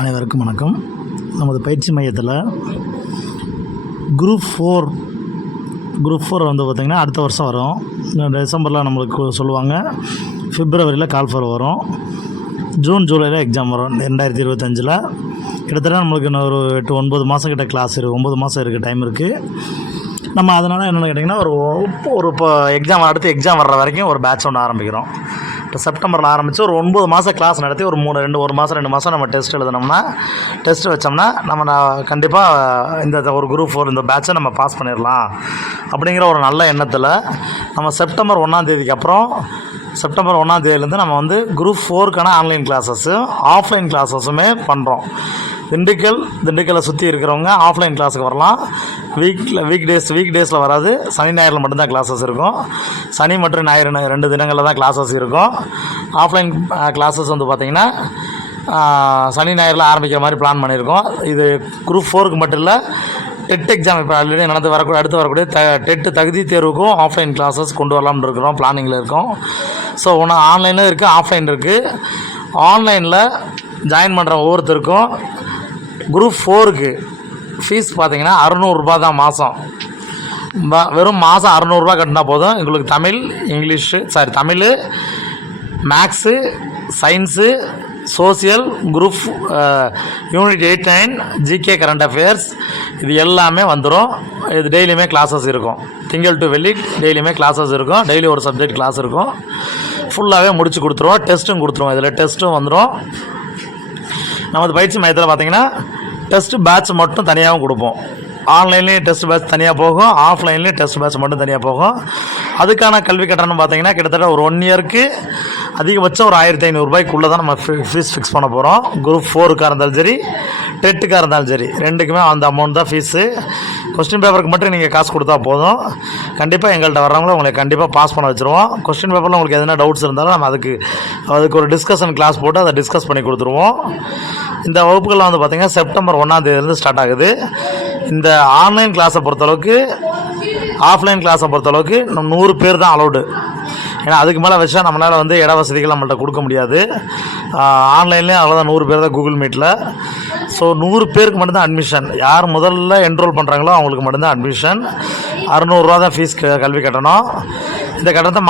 அனைவருக்கும் வணக்கம். நமது பயிற்சி மையத்தில் குரூப் 4 வந்து பார்த்திங்கன்னா அடுத்த வருஷம் வரும். டிசம்பரில் நம்மளுக்கு சொல்லுவாங்க, பிப்ரவரியில் கால்ஃபர் வரும், ஜூன் ஜூலையில் எக்ஸாம் வரும் 2025. கிட்டத்தட்ட நம்மளுக்கு இன்னும் ஒரு 8-9 மாதம் கிட்ட கிளாஸ் இருக்குது, 9 மாதம் இருக்குது, டைம் இருக்குது. நம்ம அதனால் என்னென்னு கேட்டிங்கன்னா இப்போ எக்ஸாம் அடுத்து எக்ஸாம் வர்ற வரைக்கும் ஒரு பேட்ச் ஒன்று ஆரம்பிக்கிறோம். இப்போ செப்டம்பரில் ஆரம்பித்து ஒரு 9 மாதம் கிளாஸ் நடத்தி ஒரு 1 மாதம் நம்ம டெஸ்ட் எழுதினோம்னா, டெஸ்ட் வச்சோம்னா நம்ம கண்டிப்பாக இந்த ஒரு குரூப் 4 இந்த பேட்சை நம்ம பாஸ் பண்ணிடலாம் அப்படிங்கிற ஒரு நல்ல எண்ணத்தில் நம்ம செப்டம்பர் 1ஆம் தேதிக்கு அப்புறம் செப்டம்பர் 1ஆம் தேதியிலேருந்து நம்ம வந்து குரூப் 4க்கான ஆன்லைன் கிளாஸஸும் ஆஃப்லைன் கிளாஸஸுமே பண்ணுறோம். திண்டுக்கல்லை சுற்றி இருக்கிறவங்க ஆஃப்லைன் கிளாஸுக்கு வரலாம். வீக் டேஸில் வராது, சனி ஞாயிறில் மட்டும்தான் கிளாஸஸ் இருக்கும். சனி மற்றும் ஞாயிறு 2 தினங்களில் தான் கிளாஸஸ் இருக்கும். ஆஃப்லைன் கிளாஸஸ் வந்து பார்த்திங்கன்னா சனி ஞாயிறில் ஆரம்பிக்கிற மாதிரி பிளான் பண்ணியிருக்கோம். இது குரூப் 4க்கு மட்டும் இல்லை, டெட் எக்ஸாம் இப்போ ஆல்ரெடி அடுத்து வரக்கூடிய டெட்டு தகுதி தேர்வுக்கும் ஆஃப்லைன் கிளாஸஸ் கொண்டு வரலாம்னு இருக்கிறோம், பிளானிங்கில் இருக்கோம். ஸோ ஒன்று ஆன்லைனும் இருக்குது, ஆஃப்லைன் இருக்குது. ஆன்லைனில் ஜாயின் பண்ணுற ஒவ்வொருத்தருக்கும் குரூப் 4க்கு ஃபீஸ் பார்த்திங்கன்னா 600 ரூபா தான் மாதம். வெறும் மாதம் 600 ரூபா கட்டினா போதும். உங்களுக்கு Tamil, maths, science, social, group unit 8, 9, GK, current affairs இது எல்லாமே வந்துடும். இது டெய்லியுமே கிளாஸஸ் இருக்கும். திங்கள் டு வெள்ளி டெய்லியுமே கிளாஸஸ் இருக்கும். டெய்லி ஒரு சப்ஜெக்ட் கிளாஸ் இருக்கும். ஃபுல்லாகவே முடிச்சு கொடுத்துருவோம். டெஸ்ட்டும் கொடுத்துருவோம். இதில் டெஸ்ட்டும் வந்துடும். நமது பயிற்சி மையத்தில் பார்த்திங்கன்னா டெஸ்ட்டு பேட்ச் மட்டும் தனியாகவும் கொடுப்போம். ஆன்லைன்லேயும் டெஸ்ட் பேட்ச் தனியாக போகும், ஆஃப்லைன்லேயும் டெஸ்ட் பேட்ச் மட்டும் தனியாக போகும். அதுக்கான கல்வி கட்டணம் பார்த்திங்கன்னா கிட்டத்தட்ட ஒரு 1 இயருக்கு அதிகபட்சம் ஒரு 1500 ரூபாய்க்குள்ளே தான் நம்ம ஃபீஸ் ஃபிக்ஸ் பண்ண போகிறோம். குரூப் 4க்காக இருந்தாலும் சரி, டெட்டுக்காக இருந்தாலும் சரி, ரெண்டுக்குமே அந்த அமௌண்ட் தான் ஃபீஸு. கொஸ்டின் பேப்பருக்கு மட்டும் நீங்கள் காசு கொடுத்தா போதும். கண்டிப்பாக எங்கள்கிட்ட வர்றவங்களும் உங்களை கண்டிப்பாக பாஸ் பண்ண வச்சுருவோம். கொஸ்டின் பேப்பரில் உங்களுக்கு எதனா டவுட்ஸ் இருந்தாலும் நம்ம அதுக்கு ஒரு டிஸ்கஷன் கிளாஸ் போட்டு அதை டிஸ்கஸ் பண்ணி கொடுத்துருவோம். இந்த வகுப்புகளில் வந்து பார்த்திங்கன்னா செப்டம்பர் 1ஆம் தேதியிலேருந்து ஸ்டார்ட் ஆகுது. இந்த ஆன்லைன் கிளாஸை பொறுத்தளவுக்கு, ஆஃப்லைன் கிளாஸை பொறுத்தளவுக்கு நம்ம 100 பேர் தான் அலௌடு. ஏன்னா அதுக்கு மேலே வச்சா நம்மளால் வந்து இட வசதிகள் நம்மள்ட்ட கொடுக்க முடியாது. ஆன்லைன்லேயும் அவ்வளோதான், 100 பேர் தான் கூகுள் மீட்டில். ஸோ 100 பேருக்கு மட்டும்தான் அட்மிஷன். யார் முதல்ல என்ரோல் பண்ணுறாங்களோ அவங்களுக்கு மட்டும்தான் அட்மிஷன். 600 ரூபா தான் ஃபீஸ் கல்வி கட்டணம். இந்த கட்டணத்தை